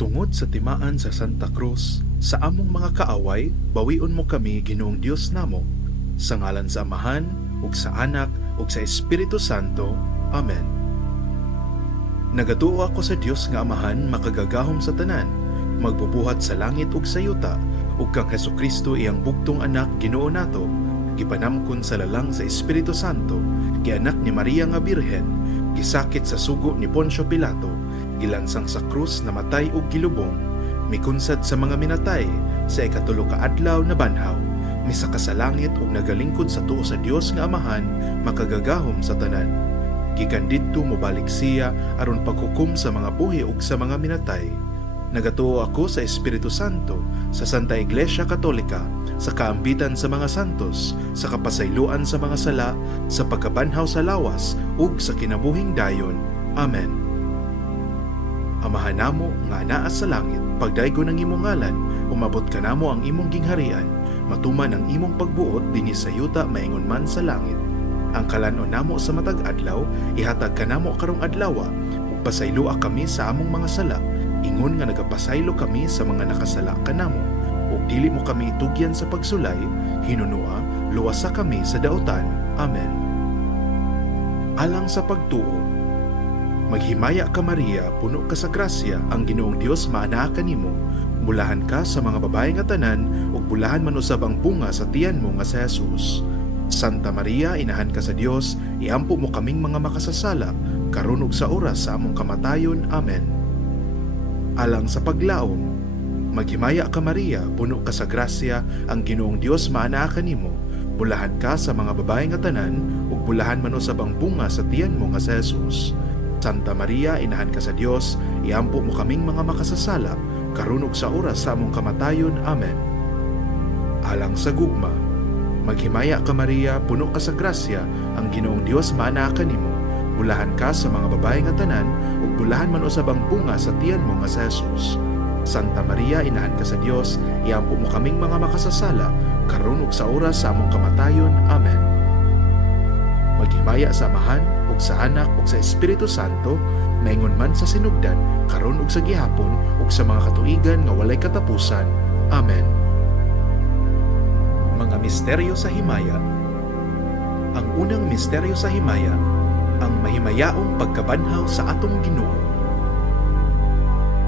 Tungod sa timaan sa Santa Cruz, sa among mga kaaway, bawion mo kami Ginoong Dios namo. Sa ngalan sa Amahan, ug sa Anak, ug sa Espiritu Santo. Amen. Nagatuo ako sa Dios nga Amahan makagagahom sa tanan, magbubuhat sa langit ug sa yuta, ug kang Hesukristo iyang bugtong anak Ginoo nato, gipanamkon sa lalang sa Espiritu Santo, gianak ni Maria nga Birhen, gisakit sa sugo ni Poncio Pilato, gilansang sa krus na matay ug gilubong, mikunsad sa mga minatay, sa ikatulo ka adlaw na banhaw, misaka sa langit ug nagalingkod sa tuo sa Dios nga Amahan, makagagahom sa tanan. Gikan didto mobalik siya aron paghukom sa mga buhi ug sa mga minatay. Nagatuo ako sa Espiritu Santo, sa Santa Iglesia Katolika, sa kaambitan sa mga santos, sa kapasayloan sa mga sala, sa pagkabanhaw sa lawas ug sa kinabuhing dayon. Amen. Amahan namo nga anaa sa langit, pagdaygo ng imong ngalan, umabot ka namo ang imong gingharian, matuman ang imong pagbuot dinhi sa yuta maingon man sa langit. Ang kalanon namo sa matag adlaw, ihatag ka namo karong adlawa, ug pasaylua kami sa among mga sala, ingon nga nagapasaylo kami sa mga nakasala kanamo, ug dili mo kami itugyan sa pagsulay, hinunua, luwasa kami sa daotan. Amen. Alang sa pagtuo, maghimaya ka Maria, puno ka sa grasya, ang Ginoong Dios maanaa kanimo. Bulahan ka sa mga babae nga tanan, ug bulahan man usab ang bunga sa tiyan mo nga si Jesus. Santa Maria, inahan ka sa Dios, iampo mo kaming mga makasasala, karon ug sa oras sa among kamatayon. Amen. Alang sa paglaom, maghimaya ka Maria, puno ka sa grasya, ang Ginoong Dios maanaa kanimo. Bulahan ka sa mga babae nga tanan, ug bulahan man usab ang bunga sa tiyan mo nga si Jesus. Santa Maria, inahan ka sa Dios, iampo mo kaming mga makasasala, karon ug sa oras sa among kamatayon. Amen. Alang sa gugma, maghimaya ka Maria, puno ka sa grasya, ang Ginoong Dios maanaa kanimo. Bulahan ka sa mga babae nga tanan, ug bulahan man usab ang bunga sa tiyan mo nga si Jesus. Santa Maria, inahan ka sa Dios, iampo mo kaming mga makasasala, karon ug sa oras sa among kamatayon. Amen. Maghimaya sa Amahan, ug sa Anak, ug sa Espiritu Santo, maingon man sa sinugdan, karon ug sa gihapon, ug sa mga katuigan nga walay katapusan. Amen. Mga misteryo sa himaya. Ang unang misteryo sa himaya, ang mahimayaong pagkabanhaw sa atong Ginoo.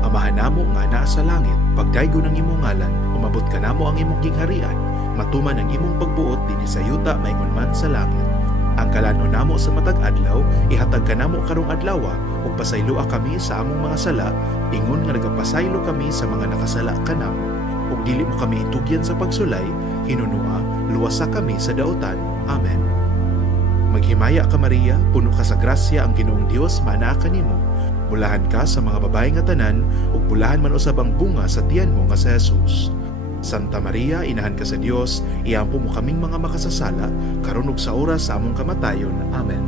Amahan namo nga anaa sa langit, pagdaygo ng imong ngalan, umabot ka namo ang imong gingharian, matuman ang imong pagbuot dinhi sa yuta maingon man sa langit. Ang kalanon namo sa matag adlaw, ihatag ka namo karong adlawa, ug pasaylua kami sa among mga sala, ingon nga nagapasaylo kami sa mga nakasala kanamo, ug dili mo kami itugyan sa pagsulay, hinunua, luwasa kami sa daotan. Amen. Maghimaya ka Maria, puno ka sa grasya, ang Ginoong Dios maanaa kanimo. Bulahan ka sa mga babae nga tanan, ug bulahan man usab ang bunga sa tiyan mo nga si Jesus. Santa Maria, inahan ka sa Dios, iampo mo kaming mga makasasala, karon ug sa oras sa among kamatayon. Amen.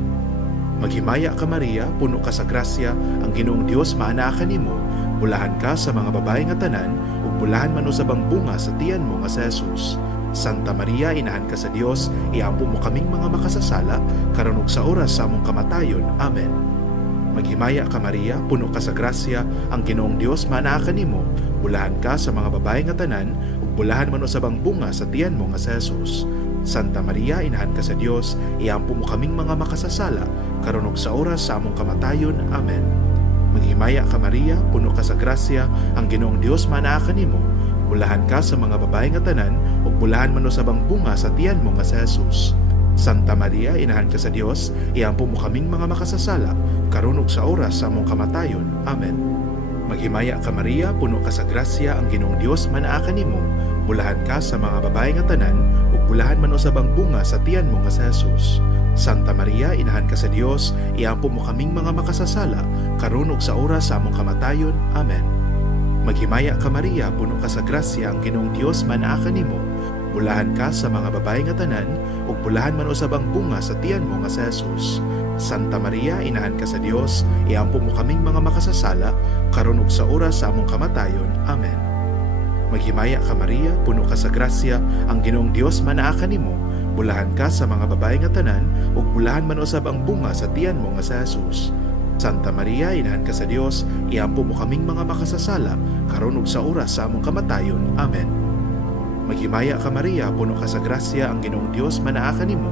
Maghimaya ka Maria, puno ka sa grasya, ang Ginoong Dios maanaa kanimo. Bulahan ka sa mga babae nga tanan, ug bulahan man usab ang bunga sa tiyan mo nga si Jesus. Santa Maria, inahan ka sa Dios, iampo mo kaming mga makasasala, karon ug sa oras sa among kamatayon. Amen. Maghimaya ka Maria, puno ka sa grasya, ang Ginoong Dios maanaa kanimo. Bulahan ka sa mga babae nga tanan, ug bulahan man usab ang bunga sa tiyan mo nga si Jesus. Santa Maria, inahan ka sa Dios, iampo mo kaming mga makasasala, karon ug sa oras sa among kamatayon. Amen. Maghimaya ka Maria, puno ka sa grasya, ang Ginoong Dios maanaa kanimo. Bulahan ka sa mga babae nga tanan, ug bulahan man usab ang bunga sa tiyan mo nga si Jesus. Santa Maria, inahan ka sa Dios, iampo mo kaming mga makasasala, karon ug sa oras sa among kamatayon. Amen. Maghimaya ka Maria, puno ka sa grasya, ang Ginoong Dios maanaa kanimo. Bulahan ka sa mga babae nga tanan, ug bulahan man usab ang bunga sa tiyan mo nga si Jesus. Santa Maria, inahan ka sa Dios, iampo mo kaming mga makasasala, karon ug sa oras sa among kamatayon. Amen. Maghimaya ka Maria, puno ka sa grasya, ang Ginoong Dios maanaa kanimo. Bulahan ka sa mga babae nga tanan, ug bulahan man usab ang bunga sa tiyan mo nga si Jesus. Santa Maria, inahan ka sa Dios, iampo mo kaming mga makasasala, karon ug sa oras sa among kamatayon. Amen. Maghimaya ka Maria, puno ka sa grasya, ang Ginoong Dios maanaa kanimo. Bulahan ka sa mga babae nga tanan, ug bulahan man usab ang bunga sa tiyan mo nga si Jesus. Santa Maria, Inahan ka sa Dios, iampo mo kaming mga makasasala, karon ug sa oras sa among kamatayon. Amen. Maghimaya ka Maria, puno ka sa grasya, ang Ginoong Dios manaa kanimo.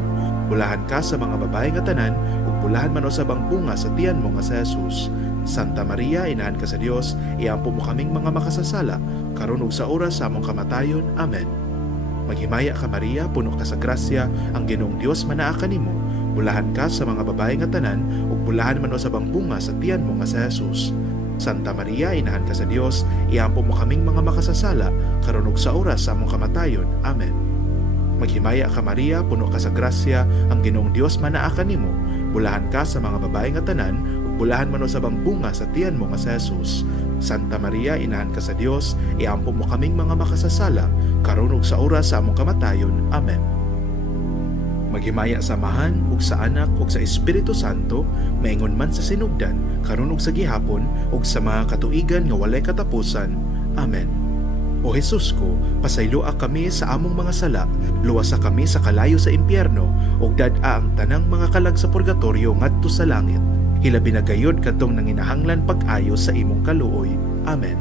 Bulahan ka sa mga babae nga tanan, ug bulahan man usab ang bunga sa tiyan mo nga sa Jesus. Santa Maria, Inahan ka sa Dios, iampo mo kaming mga makasasala, karon ug sa oras sa among kamatayon. Amen. Maghimaya ka Maria, puno ka sa grasya, ang Ginoong Dios manaa kanimo. Bulahan ka sa mga babae nga tanan, ug bulahan man usab ang bunga sa tiyan mo nga sa Jesus. Santa Maria, Inahan ka sa Dios, iampo mo kaming mga makasasala, karon ug sa oras sa among kamatayon. Amen. Maghimaya ka Maria, puno ka sa grasya, ang Ginoong Dios manaa kanimo. Bulahan ka sa mga babae nga tanan, ug bulahan man usab ang bunga sa tiyan mo nga sa Jesus. Santa Maria, Inahan ka sa Dios, iampo mo kaming mga makasasala, karon ug sa oras sa among kamatayon. Amen. Maghimaya sa Amahan, ug sa Anak, ug sa Espiritu Santo, maingon man sa sinugdan, karon ug sa gihapon, ug sa mga katuigan nga walay katapusan. Amen. O Jesus ko, pasayloa kami sa among mga sala, luwasa kami sa kalayo sa impyerno, ug dad-a ang tanang mga kalag sa purgatorio ngadto sa langit. Hilabi na gayud kadtong nanginahanglan pag-ayo sa imong kaluoy. Amen.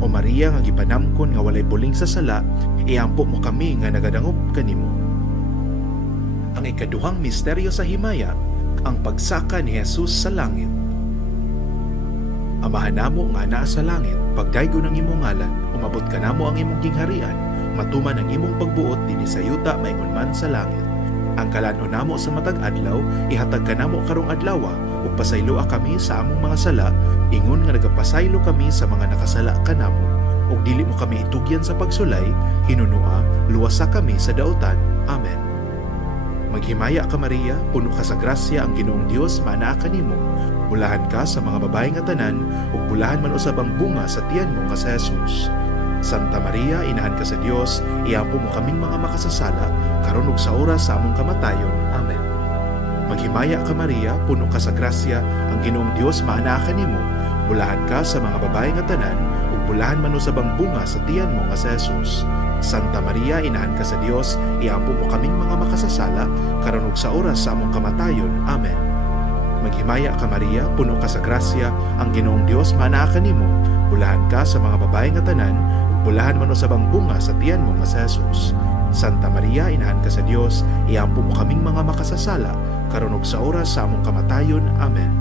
O Maria nga gipanamkon nga walay buling sa sala, iampo mo kami nga nagadangop kanimo. Ang ikaduhang misteryo sa himaya, ang pagsaka ni Jesus sa langit. Amahan namo nga naa sa langit, pagdaygo ng imong ngalan, umabot ka namo ang imong gingharian, matuman ang imong pagbuot dinhi sa yuta maingon man sa langit. Ang kalanon namo sa matag adlaw, ihatag ka namo karong adlawa, ug pasayloa kami sa among mga sala, ingon nga nagapasaylo kami sa mga nakasala kanamo. Ug dili mo kami itugyan sa pagsulay, hinunua, luwasa kami sa daotan. Amen. Maghimaya ka Maria, puno ka sa grasya, ang Ginoong Dios manaa kanimo. Bulahan ka sa mga babae nga tanan, ug bulahan man usab ang bunga sa tiyan mo nga sa Jesus. Santa Maria, Inahan ka sa Dios, iampo mo kaming mga makasasala, karon ug sa oras sa among kamatayon. Amen. Maghimaya ka Maria, puno ka sa grasya, ang Ginoong Dios manaa kanimo. Bulahan ka sa mga babae nga tanan, ug bulahan man usab ang bunga sa tiyan mo nga sa Jesus. Santa Maria, Inahan ka sa Dios, iampo mo kaming mga makasasala, karon ug sa oras sa among kamatayon. Amen. Maghimaya ka Maria, puno ka sa grasya, ang Ginoong Dios manaa kanimo. Bulahan ka sa mga babae nga tanan, ug bulahan man usab ang bunga sa tiyan mo nga sa Jesus. Santa Maria, Inahan ka sa Dios, iampo mo kaming mga makasasala, karon ug sa oras sa among kamatayon. Amen.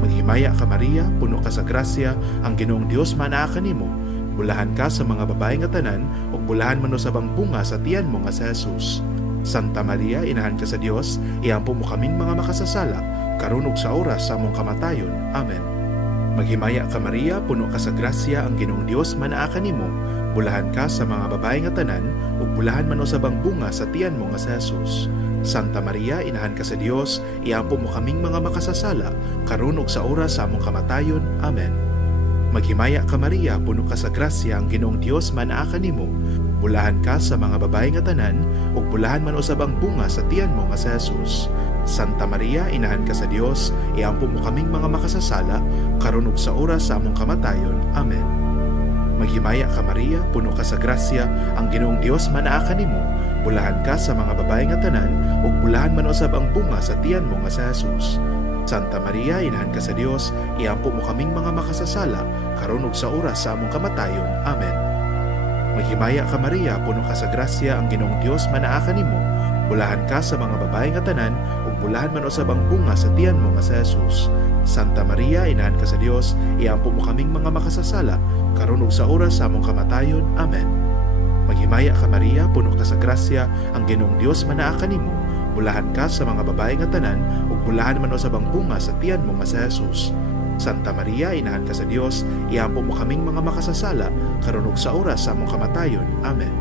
Maghimaya ka Maria, puno ka sa grasya, ang Ginoong Dios manaa kanimo. Bulahan ka sa mga babae nga tanan, ug bulahan man usab ang bunga sa tiyan mo nga sa Jesus. Santa Maria, Inahan ka sa Dios, iampo mo kaming mga makasasala, karon ug sa oras sa among kamatayon. Amen. Maghimaya ka Maria, puno ka sa grasya, ang Ginoong Dios manaa kanimo. Bulahan ka sa mga babae nga tanan, ug bulahan man usab ang bunga sa tiyan mo nga sa Jesus. Santa Maria, Inahan ka sa Dios, iampo mo kaming mga makasasala, karon ug sa oras sa among kamatayon. Amen. Maghimaya ka Maria, puno ka sa grasya, ang Ginoong Dios manaa kanimo. Bulahan ka sa mga babae nga tanan, ug bulahan man usab ang bunga sa tiyan mo nga sa Jesus. Santa Maria, Inahan ka sa Dios, iampo mo kaming mga makasasala, karon ug sa oras sa among kamatayon. Amen. Maghimaya ka Maria, puno ka sa grasya, ang Ginoong Dios manaa kanimo. Bulahan ka sa mga babae nga tanan, ug bulahan man usab ang bunga sa tiyan mo nga sa Jesus. Santa Maria, Inahan ka sa Dios, iampo mo kaming mga makasasala, karon ug sa oras sa among kamatayon. Amen. Maghimaya ka Maria, puno ka sa grasya, ang Ginoong Dios manaa kanimo. Bulahan ka sa mga babae nga tanan, ug bulahan man usab ang bunga sa tiyan mo nga sa Jesus. Santa Maria, Inahan ka sa Dios, iampo mo kaming mga makasasala, karon ug sa oras sa among kamatayon. Amen. Maghimaya ka Maria, puno ka sa grasya, ang Ginoong Dios manaa kanimo. Bulahan ka sa mga babae nga tanan, ug bulahan man usab ang bunga sa tiyan mo nga sa Jesus. Santa Maria, Inahan ka sa Dios, iampo mo kaming mga makasasala, karon ug sa oras sa among kamatayon. Amen.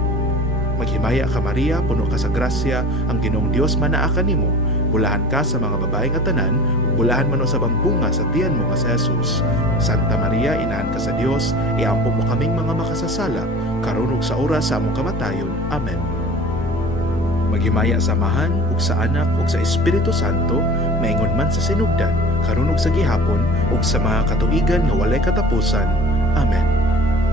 Maghimaya ka Maria, puno ka sa grasya, ang Ginoong Dios manaa kanimo. Bulahan ka sa mga babae nga tanan, ug bulahan man usab ang bunga sa tiyan mo nga sa Jesus. Santa Maria, Inahan ka sa Dios, iampo mo kaming mga makasasala, karon ug sa oras sa among kamatayon. Amen. Maghimaya sa Amahan, ug sa Anak, ug sa Espiritu Santo, maingon man sa sinugdan, karon ug sa gihapon, ug sa mga katuigan nga walay katapusan. Amen.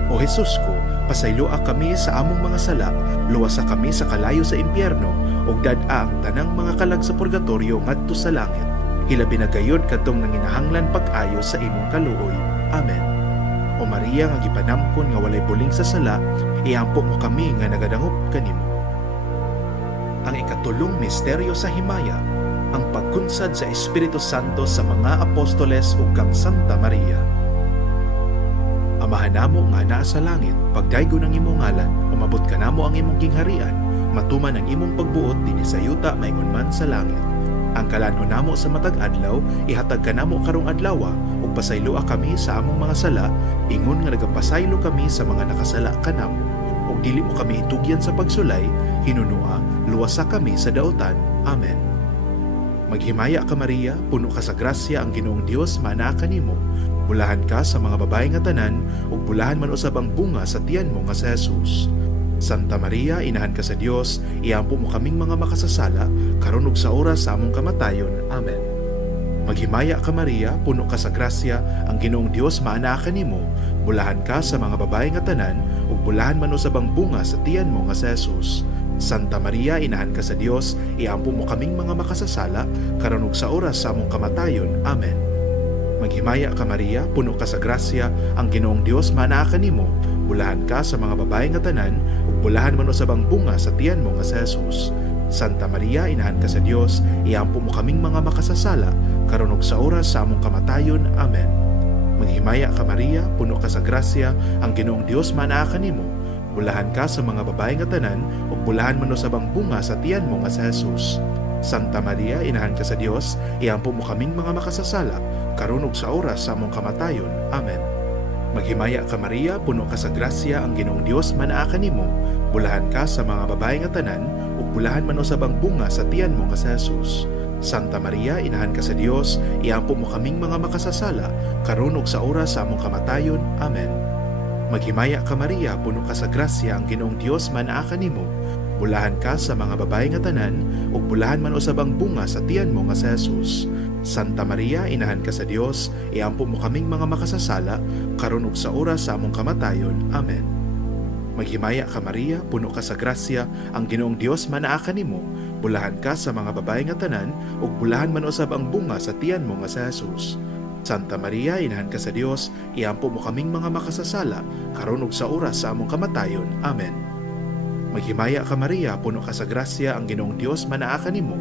O Jesus ko, pasayloa kami sa among mga sala, luwasa kami sa kalayo sa impyerno, ug dad-a ang tanang mga kalag sa purgatorio ngadto sa langit. hilabi na gayud kadtong nanginahanglan pag-ayo sa imong kaluoy. Amen. O Maria nga gipanamkon nga walay buling sa sala, iampo mo kami nga nagadangop kanimo. Ang ikatulong misteryo sa himaya, ang pagkunsad sa Espiritu Santo sa mga apostoles ug kang Santa Maria. Amahan namo nga naa sa langit, pagdaygo ng imong ngalan, umabot ka namo ang imong gingharian, matuman ang imong pagbuot dinhi sa yuta maingon man sa langit. Ang kalanon namo sa matag adlaw, ihatag ka namo karong adlaw, ug pasayloa kami sa among mga sala, ingon nga nagapasaylo kami sa mga nakasala kanamo. Ug dili mo kami itugyan sa pagsulay, hinunua, luwasa kami sa daotan. Amen. Maghimaya ka Maria, puno ka sa grasya, ang Ginoong Dios manaa kanimo. Bulahan ka sa mga babae nga tanan, ug bulahan man usab ang bunga sa tiyan mo nga si Jesus. Santa Maria, inahan ka sa Dios, iampo mo kaming mga makasasala, karon ug sa oras sa among kamatayon. Amen. Maghimaya ka Maria, puno ka sa grasya, ang Ginoong Dios maanaa kanimo. Bulahan ka sa mga babae nga tanan, ug bulahan man usab ang bunga sa tiyan mo nga si Jesus. Santa Maria, inahan ka sa Dios, iampo mo kaming mga makasasala, karon ug sa oras sa among kamatayon. Amen. Maghimaya ka Maria, puno ka sa grasya, ang Ginoong Dios manaa kanimo. Bulahan ka sa mga babae nga tanan, ug bulahan man usab ang bunga sa tiyan mo nga si Jesus. Santa Maria, inahan ka sa Dios, iampo mo kaming mga makasasala, karon ug sa oras sa among kamatayon. Amen. Maghimaya ka Maria, puno ka sa grasya, ang Ginoong Dios manaa kanimo. Bulahan ka sa mga babae nga tanan, ug bulahan man usab ang bunga sa tiyan mo nga si Jesus. Santa Maria, inahan ka sa Dios, iampo mo kaming mga makasasala, karon ug sa oras sa among kamatayon. Amen. Maghimaya ka Maria, puno ka sa grasya, ang Ginoong Dios manaa kanimo. Bulahan ka sa mga babae nga tanan, ug bulahan man usab ang bunga sa tiyan mo nga si Jesus. Santa Maria, inahan ka sa Dios, iampo mo kaming mga makasasala, karon ug sa oras sa among kamatayon. Amen. Maghimaya ka Maria, puno ka sa grasya, ang Ginoong Dios manaa kanimo. Bulahan ka sa mga babae nga tanan, ug bulahan man usab ang bunga sa tiyan mo nga si Jesus. Santa Maria, inahan ka sa Dios, iampo mo kaming mga makasasala, karon ug sa oras sa among kamatayon. Amen. Maghimaya ka Maria, puno ka sa grasya, ang Ginoong Dios manaa kanimo. Bulahan ka sa mga babae nga tanan, ug bulahan man usab ang bunga sa tiyan mo nga si Jesus. Santa Maria, inahan ka sa Dios, iampo mo kaming mga makasasala, karon ug sa oras sa among kamatayon. Amen. Maghimaya ka Maria, puno ka sa grasya, ang Ginoong Dios manaa kanimo.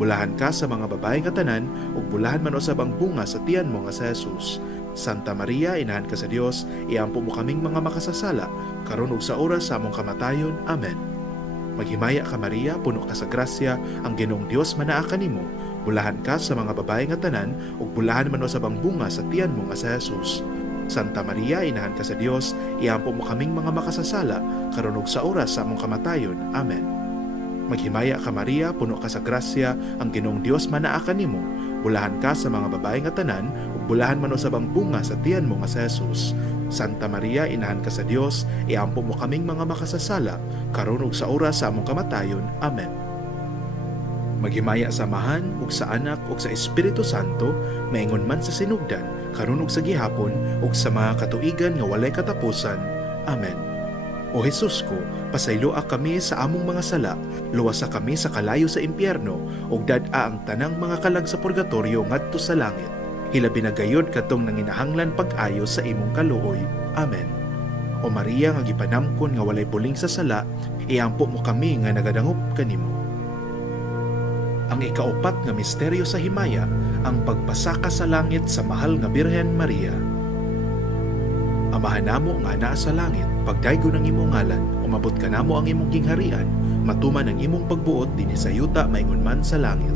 Bulahan ka sa mga babae nga tanan, ug bulahan man usab ang bunga sa tiyan mo nga si Jesus. Santa Maria, inahan ka sa Dios, iampo mo kaming mga makasasala, karon ug sa oras sa among kamatayon. Amen. Maghimaya ka Maria, puno ka sa grasya, ang Ginoong Dios manaa kanimo. Bulahan ka sa mga babae nga tanan, ug bulahan man usab ang bunga sa tiyan mo nga si Jesus. Santa Maria, inahan ka sa Dios, iampo mo kaming mga makasasala, karon ug sa oras sa among kamatayon. Amen. Maghimaya ka Maria, puno ka sa grasya, ang Ginoong Dios manaa kanimo. Bulahan ka sa mga babae nga tanan, ug bulahan man usab ang bunga sa tiyan mo nga si Jesus. Santa Maria, inahan ka sa Dios, iampo mo kaming mga makasasala, karon ug sa oras sa among kamatayon. Amen. Maghimaya sa Amahan, ug sa Anak, ug sa Espiritu Santo, maingon man sa sinugdan, karon ug sa gihapon, ug sa mga katuigan nga walay katapusan. Amen. O Jesus ko, pasayloa kami sa among mga sala, luwasa kami sa kalayo sa impyerno, ug dad-a ang tanang mga kalag sa purgatorio ngadto sa langit. Hilabi na gayud kadtong nanginahanglan pag-ayo sa imong kaluoy. Amen. O Maria nga gipanamkon nga walay buling sa sala, iampo mo kami nga nagadangop kanimo. Ang ikaapat nga misteryo sa himaya, ang pagpasaka sa langit sa mahal nga Birhen Maria. Amahan namo nga naa sa langit, pagdaygo ng imong ngalan, umabot ka namo ang imong gingharian, matuman ang imong pagbuot dinhi sa yuta maingon man sa langit.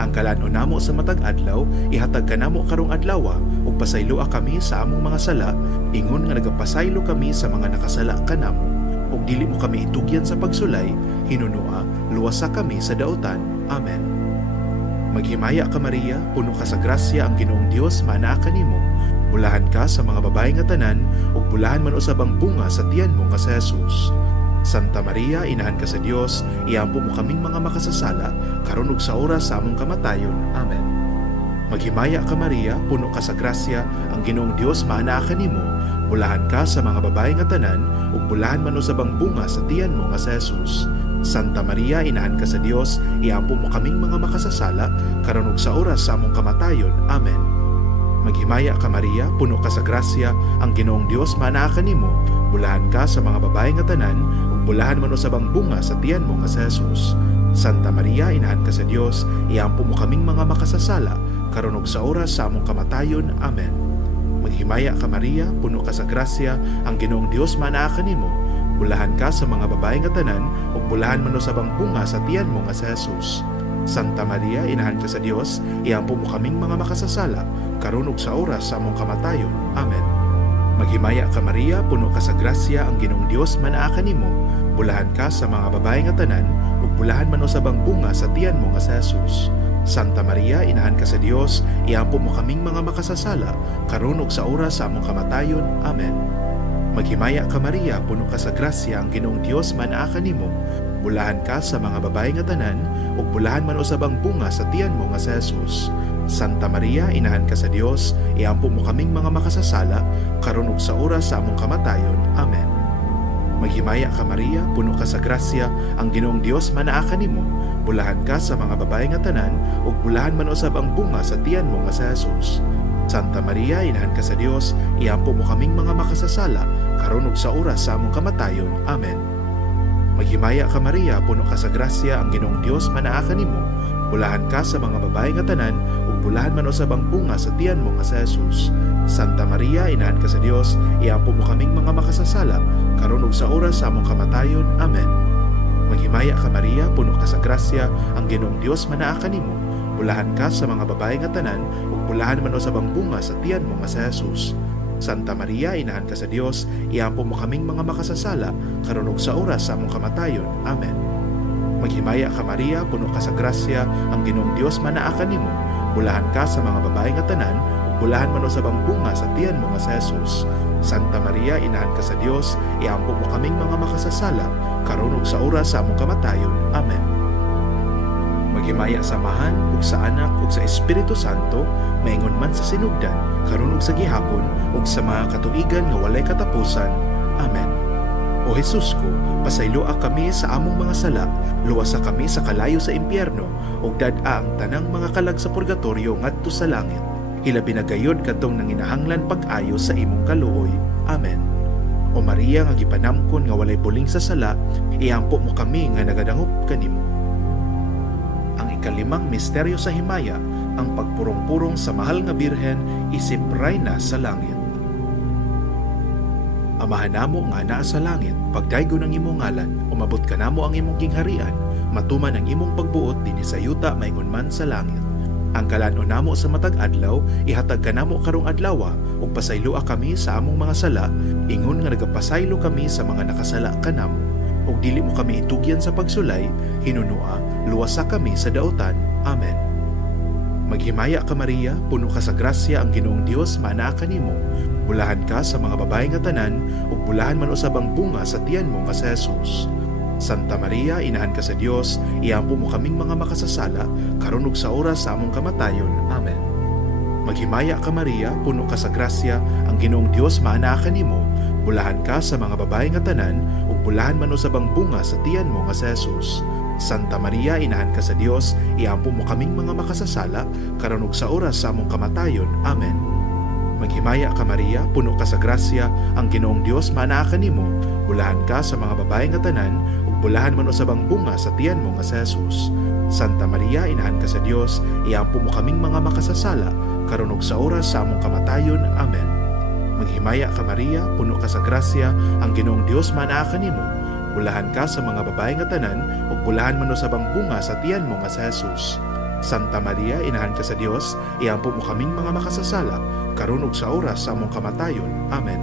Ang kalanon namo sa matag adlaw, ihatag ka namo karong adlaw, ug pasayloa kami sa among mga sala, ingon nga nagapasaylo kami sa mga nakasala kanamo. Ug dili mo kami itugyan sa pagsulay, hinunua, luwasa kami sa daotan. Amen. Maghimaya ka Maria, puno ka sa grasya, ang Ginoong Dios manaa kanimo. Bulahan ka sa mga babae nga tanan, ug bulahan man usab ang bunga sa tiyan mo nga si Jesus. Santa Maria, inahan ka sa Dios, iampo mo kaming mga makasasala, karon ug sa oras sa among kamatayon. Amen. Maghimaya ka Maria, puno ka sa grasya, ang Ginoong Dios maanaa kanimo. Bulahan ka sa mga babae nga tanan, ug bulahan man usab ang bunga sa tiyan mo nga si Jesus. Santa Maria, Inahan ka sa Dios, iampo mo kaming mga makasasala, karon ug sa oras sa among kamatayon. Amen. Maghimaya ka Maria, puno ka sa grasya, ang Ginoong Dios manaa kanimo. Bulahan ka sa mga babae nga tanan, ug bulahan man usab ang bunga sa tiyan mo nga si Jesus. Santa Maria, Inahan ka sa Dios, iampo mo kaming mga makasasala, karon ug sa oras sa among kamatayon. Amen. Maghimaya ka Maria, puno ka sa grasya, ang Ginoong Dios manaa kanimo. Bulahan ka sa mga babae nga tanan, ug bulahan man usab ang bunga sa tiyan mo nga si Jesus. Santa Maria, Inahan ka sa Dios, iampo mo kaming mga makasasala, karon ug sa oras sa among kamatayon. Amen. Maghimaya ka Maria, puno ka sa grasya, ang Ginoong Dios manaa kanimo. Bulahan ka sa mga babae nga tanan, ug bulahan man usab ang bunga sa tiyan mo nga si Jesus. Santa Maria, Inahan ka sa Dios, iampo mo kaming mga makasasala, karon ug sa oras sa among kamatayon. Amen. Maghimaya ka Maria, puno ka sa grasya, ang Ginoong Dios manaa kanimo. Bulahan ka sa mga babae nga tanan, ug bulahan man usab ang bunga sa tiyan mo nga si Jesus. Santa Maria, Inahan ka sa Dios, iampo mo kaming mga makasasala, karon ug sa oras sa among kamatayon. Amen. Maghimaya ka Maria, puno ka sa grasya, ang Ginoong Dios manaa kanimo. Bulahan ka sa mga babae nga tanan, ug bulahan man usab ang bunga sa tiyan mo nga si Jesus. Santa Maria, Inahan ka sa Dios, iampo mo kaming mga makasasala, karon ug sa oras sa among kamatayon. Amen. Maghimaya ka Maria, puno ka sa grasya, ang Ginoong Dios manaa kanimo. Bulahan ka sa mga babae nga tanan, ug bulahan man usab ang bunga sa tiyan mo nga si Jesus. Santa Maria, Inahan ka sa Dios, iampo mo kaming mga makasasala, karon ug sa oras sa among kamatayon. Amen. Maghimaya ka Maria, puno ka sa grasya, ang Ginoong Dios manaa kanimo. Bulahan ka sa mga babae nga tanan, ug bulahan man usab ang bunga sa tiyan mo nga si Jesus. Santa Maria, Inahan ka sa Dios, iampo mo kaming mga makasasala, karon ug sa oras sa among kamatayon. Amen. Maghimaya ka Maria, puno ka sa grasya, ang Ginoong Dios manaa kanimo. Bulahan ka sa mga babae nga tanan, ug bulahan man usab ang bunga sa tiyan mo nga si Jesus. Santa Maria, Inahan ka sa Dios, iampo mo kaming mga makasasala, karon ug sa oras sa among kamatayon. Amen. Maghimaya sa Amahan, ug sa Anak, ug sa Espiritu Santo, maingon man sa sinugdan, karon ug sa gihapon, ug sa mga katuigan nga walay katapusan. Amen. O Jesus ko, pasayloa kami sa among mga sala, luwasa kami sa kalayo sa impyerno, ug dad-a ang tanang mga kalag sa purgatorio ngadto sa langit. Hilabi na gayod kadtong nanginahanglan pag-ayo sa imong kaluoy. Amen. O Maria nga gipanamkon nga walay buling sa sala, iampo mo kami nga nagadangop kanimo. Ang ikalimang misteryo sa himaya, ang pagpurong-purong sa mahal nga birhen isip rayna sa langit. Amahan namo nga naa sa langit, pagdaygo ng imong ngalan, umabot ka namo ang imong gingharian, matuman ang imong pagbuot dinhi sa yuta maingon man sa langit. Ang kalanon namo sa matag adlaw, ihatag ka namo karong adlawa, ug pasayloa kami sa among mga sala, ingon nga nagapasaylo kami sa mga nakasala kanamo. Ug dili mo kami itugyan sa pagsulay, hinunua, luwasa kami sa daotan. Amen. Maghimaya ka Maria, puno ka sa grasya, ang Ginoong Dios manaa kanimo. Bulahan ka sa mga babae nga tanan, ug bulahan man usab ang bunga sa tiyan mo nga si Jesus. Santa Maria, Inahan ka sa Dios, iampo mo kaming mga makasasala, karon ug sa oras sa among kamatayon. Amen. Maghimaya ka Maria, puno ka sa grasya, ang Ginoong Dios manaa kanimo. Bulahan ka sa mga babae nga tanan, ug bulahan man usab ang bunga sa tiyan mo nga si Jesus. Santa Maria, Inahan ka sa Dios, iampo mo kaming mga makasasala, karon ug sa oras sa among kamatayon. Amen. Maghimaya ka Maria, puno ka sa grasya, ang Ginoong Dios manaa kanimo. Bulahan ka sa mga babae nga tanan, ug bulahan man usab ang bunga sa tiyan mo nga si Jesus. Santa Maria, Inahan ka sa Dios, iampo mo kaming mga makasasala, karon ug sa oras sa among kamatayon. Amen. Maghimaya ka Maria, puno ka sa grasya, ang Ginoong Dios manaa kanimo. Bulahan ka sa mga babae nga tanan, ug bulahan man usab ang bunga sa tiyan mo nga si Jesus. Santa Maria, Inahan ka sa Dios, iampo mo kaming mga makasasala, karon ug sa oras sa among kamatayon. Amen.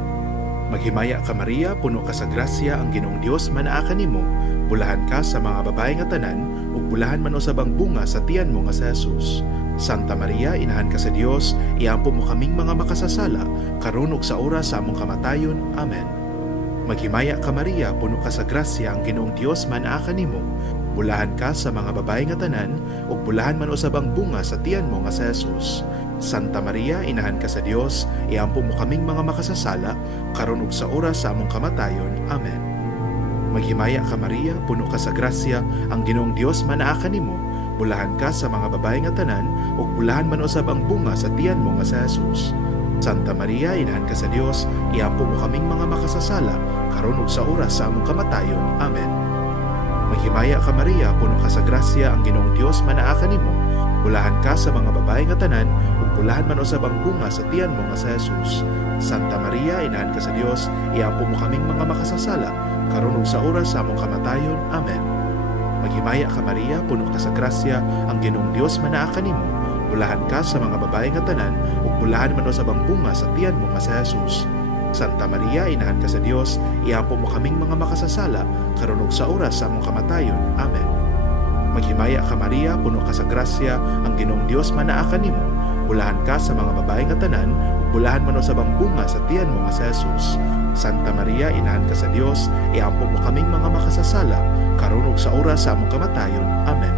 Maghimaya ka Maria, puno ka sa grasya, ang Ginoong Dios manaa kanimo. Bulahan ka sa mga babae nga tanan, ug bulahan man usab ang bunga sa tiyan mo nga si Jesus. Santa Maria, Inahan ka sa Dios, iampo mo kaming mga makasasala, karon ug sa oras sa among kamatayon. Amen. Maghimaya ka Maria, puno ka sa grasya, ang Ginoong Dios manaa kanimo. Bulahan ka sa mga babae nga tanan, ug bulahan man usab ang bunga sa tiyan mo nga si Jesus. Santa Maria, Inahan ka sa Dios, iampo mo kaming mga makasasala, karon ug sa oras sa among kamatayon. Amen. Maghimaya ka Maria, puno ka sa grasya, ang Ginoong Dios manaa kanimo. Bulahan ka sa mga babae nga tanan, ug bulahan man usab ang bunga sa tiyan mo nga sa Jesus. Santa Maria, inahan ka sa Dios, iampo mo kaming mga makasasala, karon ug sa oras sa among kamatayon. Amen. Maghimaya ka Maria, puno ka sa grasya, ang Ginoong Dios manaa kanimo. Bulahan ka sa mga babae nga tanan, ug bulahan man usab ang bunga sa tiyan mo nga sa Jesus. Santa Maria, inahan ka sa Dios, iampo mo kaming mga makasasala, karon ug sa oras sa among kamatayon. Amen. Maghimaya ka Maria, puno ka sa grasya, ang Ginoong Dios manaa kanimo. Bulahan ka sa mga babae nga tanan, ug bulahan man usab ang bunga sa tiyan mo nga sa Jesus. Santa Maria, inahan ka sa Dios, iampo mo kaming mga makasasala, karon ug sa oras sa among kamatayon. Amen. Maghimaya ka Maria, puno ka sa grasya, ang Ginoong Dios manaa kanimo. Bulahan ka sa mga babae nga tanan, ug bulahan man usab ang bunga sa tiyan mo nga sa Jesus. Santa Maria, inahan ka sa Dios, iampo mo kaming mga makasasala, karon ug sa oras sa among kamatayon. Amen.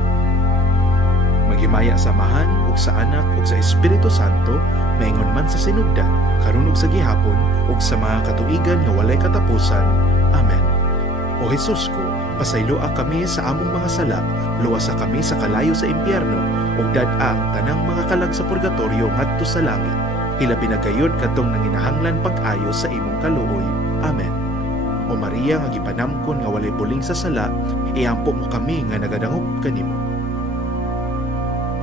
Maghimaya sa Amahan, ug sa Anak, ug sa Espiritu Santo, maingon man sa sinugdan, karon ug sa gihapon, ug sa mga katuigan nga walay katapusan. Amen. O Jesus ko, pasayloa kami sa among mga sala, luwasa kami sa kalayo sa impyerno, ug dad-a ang tanang mga kalag sa purgatorio ngadto sa langit. Hilabi na gayud kadtong nanginahanglan pag-ayo sa imong kaluoy. Amen. O Maria nga gipanamkon nga walay buling sa sala, iampo mo kami nga nagadangop kanimo.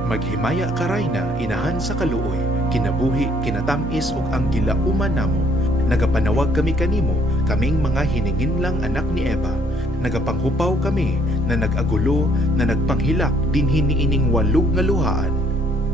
Maghimaya ka Rayna, inahan sa kaluoy, kinabuhi, kinatamis ug ang gilauman namo. Nagapanawag kami kanimo, kaming mga hiningin lang anak ni Eva. Nagapanghupaw kami, na nag-agulo, na nagpanghilak dinhi niining walog nga luhaan.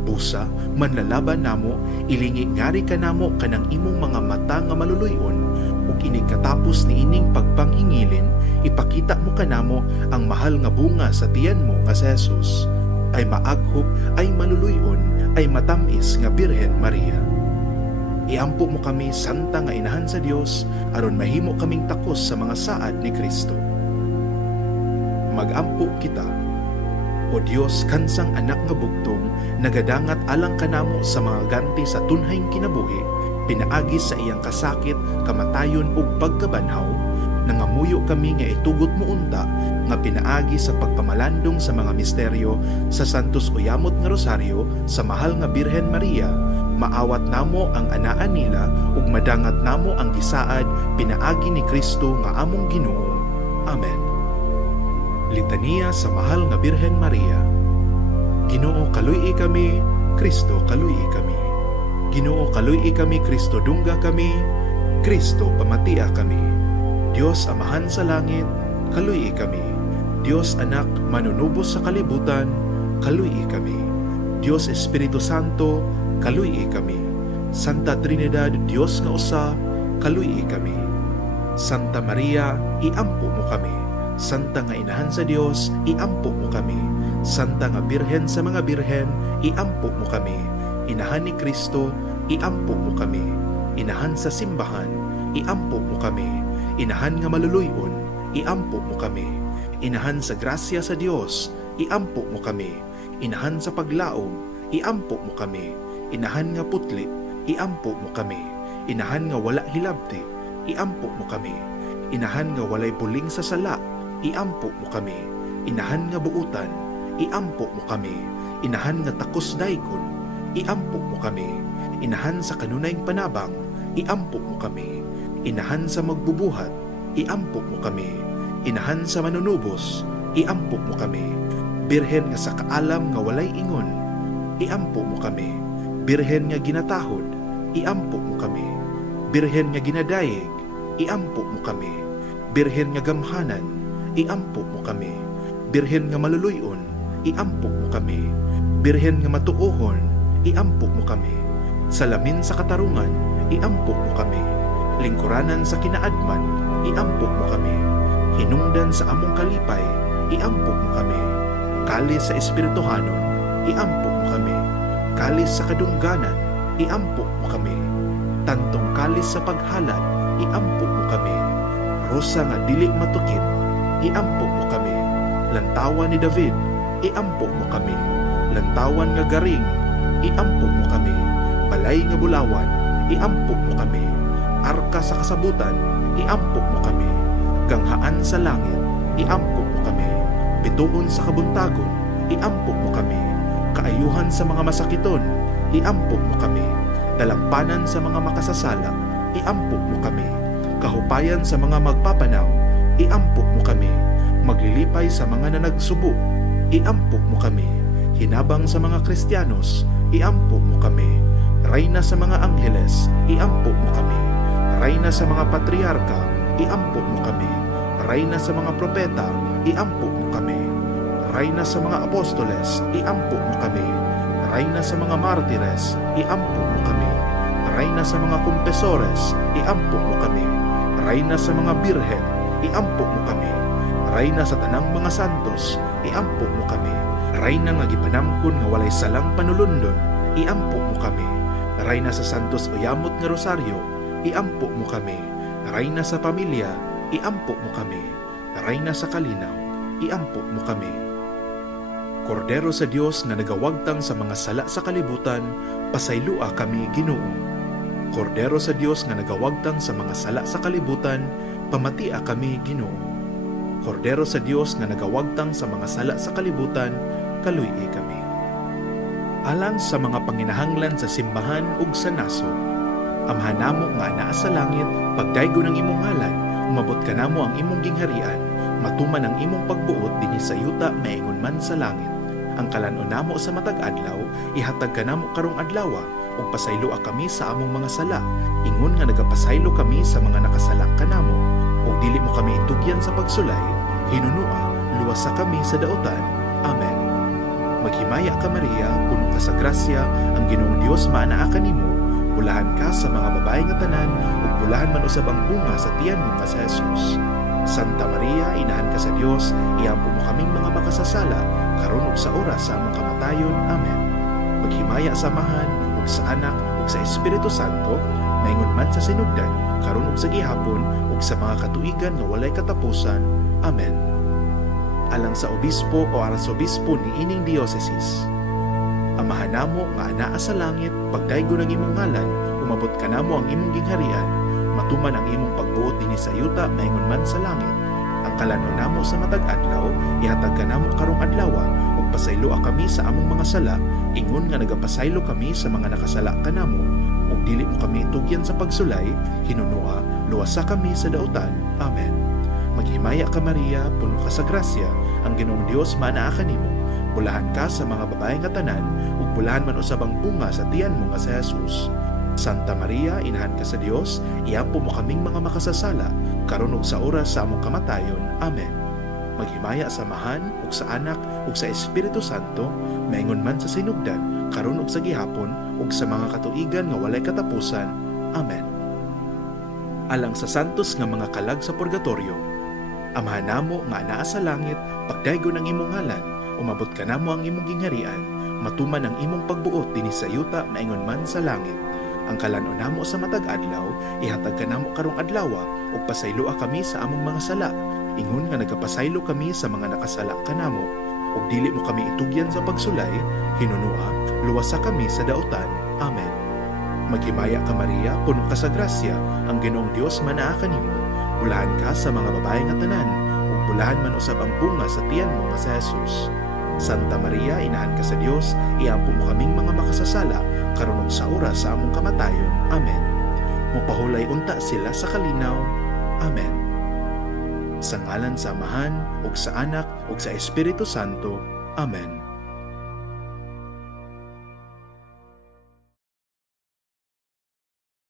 Busa, manlalaban namo, ilingi ngari ka namo kanang imong mga mata nga maluluyon, ug ining katapos ni ining pagpanghingilin, ipakita mo kanamo ang mahal nga bunga sa tiyan mo nga sa Jesus. Ay maaghop, ay maluluyon, ay matamis nga Birhen Maria. Iampo mo kami, santa nga inahan sa Dios, aron mahimo kaming takos sa mga saad ni Kristo. Magampo kita. O Dios, kansang anak nga bugtong, nagadangat alang kanamo sa mga ganti sa tunhayng kinabuhi, pinaagi sa iyang kasakit, kamatayon ug pagkabanhaw, nangamuyo kami nga itugot mo unta, nga pinaagi sa pagpamalandong sa mga misteryo sa Santos Uyamot nga Rosaryo sa mahal nga Birhen Maria, maawat namo ang anaan nila ug madangat namo ang gisaad pinaagi ni Kristo nga among Ginoo. Amen. Litania sa mahal nga Birhen Maria. Ginoo, kaluy-i kami, Kristo, kaluy-i kami. Ginoo, kaluy-i kami, Kristo, dungga kami, Kristo, pamatia kami. Diyos, amahan sa langit, kaluy-i kami. Diyos, anak, manunubos sa kalibutan, kaluy-i kami. Diyos, Espiritu Santo, kaluy-i kami. Santa Trinidad, Diyos nga usa, kaluy-i kami. Santa Maria, iampo mo kami. Santa nga inahan sa Dios, iampo mo kami. Santa nga Birhen sa mga birhen, iampo mo kami. Inahan ni Kristo, iampo mo kami. Inahan sa simbahan, iampo mo kami. Inahan nga maluluyon, iampo mo kami. Inahan sa grasya sa Dios, iampo mo kami. Inahan sa paglaom, iampo mo kami. Inahan nga putli, iampo mo kami. Inahan nga wala hilabti, iampo mo kami. Inahan nga walay buling sa sala, iampo mo kami. Inahan nga buutan, iampo mo kami. Inahan nga takos daykon, iampo mo kami. Inahan sa kanunayng panabang, iampo mo kami. Inahan sa magbubuhat, iampo mo kami. Inahan sa manunubos, iampo mo kami. Birhen nga sa kaalam nga walay ingon, iampo mo kami. Birhen nga ginatahod, iampo mo kami. Birhen nga ginadayeg, iampo mo kami. Birhen nga gamhanan, iampo mo kami. Birhen nga maluluyon, iampo mo kami. Birhen nga matuohon, iampo mo kami. Salamin sa katarungan, iampo mo kami. Lingkuranan sa kinaadman, iampo mo kami. Hinungdan sa among kalipay, iampo mo kami. Kalis sa espirituhanon, iampo mo kami. Kalis sa kadungganan, iampo mo kami. Tantong kalis sa paghalad, iampo mo kami. Rosa nga dili matukit, iampo mo kami. Lantawan ni David, iampo mo kami. Lantawan nga garing, iampo mo kami. Balay nga bulawan, iampo mo kami. Arka sa kasabutan, iampo mo kami. kang haan sa langit, iampo mo kami. Bituon sa kabuntagon, iampo mo kami. Kaayuhan sa mga masakiton, iampo mo kami. Dalampanan sa mga makasasala, iampo mo kami. Kahupayan sa mga magpapanaw, iampo mo kami. Maglilipay sa mga nanagsubo, iampo mo kami. Hinabang sa mga Kristiyanos, iampo mo kami. Reyna sa mga angheles, iampo mo kami. Reyna sa mga patriarka, iampo mo kami. Reyna sa mga propeta, iampo mo kami. Reyna sa mga apostoles, iampo mo kami. Reyna sa mga martires, iampo mo kami. Reyna sa mga kumpesores, iampo mo kami. Reyna sa mga birhen, iampo mo kami. Reyna sa tanang mga santos, iampo mo kami. Reyna nga gipanamkon nga walay salang panulundon, iampo mo kami. Reyna sa santos uyamot nga rosaryo, iampo mo kami. Reyna sa pamilya, iampo mo kami. Reyna sa kalinaw, iampo mo kami. Kordero sa Dios nga nagawagtang sa mga sala sa kalibutan, pasaylua kami, Ginoo. Kordero sa Dios nga nagawagtang sa mga sala sa kalibutan, pamatia kami, Ginoo. Kordero sa Dios nga nagawagtang sa mga sala sa kalibutan, kaluy-i kami. Alang sa mga panginahanglan sa simbahan ug sa nasod, Amahan namo nga anaa sa langit, pagdaygo ng imong ngalan, umabot ka namo ang imong gingharian, matuman ang imong pagbuot dinhi sa yuta maingon man sa langit. Ang kalanon namo sa matag adlaw, ihatag ka namo karong adlawa, ug pasayloa kami sa among mga sala, ingon nga nagapasaylo kami sa mga nakasala kanamo, ug dili mo kami itugyan sa pagsulay, hinunua, luwasa kami sa daotan. Amen. Maghimaya ka Maria, puno ka sa grasya, ang Ginoong Dios maanaa kanimo, bulahan ka sa mga babae nga tanan, ug bulahan man usab ang bunga sa tiyan mo ka sa Jesus. Santa Maria, inahan ka sa Dios, iampo mo kaming mga makasasala, karon ug sa oras sa among kamatayon. Amen. Maghimaya sa Amahan, ug sa Anak, ug sa Espiritu Santo, maingon man sa sinugdan, karon ug sa gihapon, ug sa mga katuigan nga walay katapusan. Amen. Alang sa obispo o arsobispo ni ining diocese. Amahan namo nga anaa sa langit, pagdaygo ng imong ngalan, umabot ka namo ang imong gingharian, matuman ang imong pagbuot dinhi sa yuta maingon man sa langit. Ang kalanon namo sa matag adlaw, ihatag ka namo karong adlawa, ug pasayloa kami sa among mga sala, ingon nga nagapasaylo kami sa mga nakasala kanamo, ug dili mo kami itugyan sa pagsulay, hinunua, luwasa kami sa daotan. Amen. Maghimaya ka Maria, puno ka sa grasya, ang Ginoong Dios maanaa kanimo, bulahan ka sa mga babae nga tanan, ug bulahan man usab ang bunga sa tiyan mo nga sa Jesus. Santa Maria, inahan ka sa Dios, iampo mo kaming mga makasasala, karon ug sa oras sa among kamatayon. Amen. Maghimaya sa Amahan, ug sa Anak, ug sa Espiritu Santo, maingon man sa sinugdan, karon ug sa gihapon, ug sa mga katuigan nga walay katapusan. Amen. Alang sa santos nga mga kalag sa purgatorio, Amahan namo nga anaa sa langit, pagdaygo ng imong ngalan, umabot ka namo ang imong gingharian, matuman ang imong pagbuot dinhi sa yuta maingon man sa langit. Ang kalanon namo sa matag adlaw, ihatag ka namo karong adlawa, ug pasayloa kami sa among mga sala, ingon nga nagapasaylo kami sa mga nakasala kanamo, ug dili mo kami itugyan sa pagsulay, hinunua, luwasa kami sa daotan. Amen. Maghimaya ka Maria, puno ka sa grasya, ang Ginoong Dios manaa kanimo, bulahan ka sa mga babae nga tanan, ug bulahan man usab ang bunga sa tiyan mo nga sa Jesus. Santa Maria, inahan ka sa Dios, iampo mo kaming mga makasasala, karon ug sa oras sa among kamatayon. Amen. Mupahulay unta sila sa kalinaw. Amen. Sa ngalan sa Amahan, ug sa Anak, ug sa Espiritu Santo. Amen.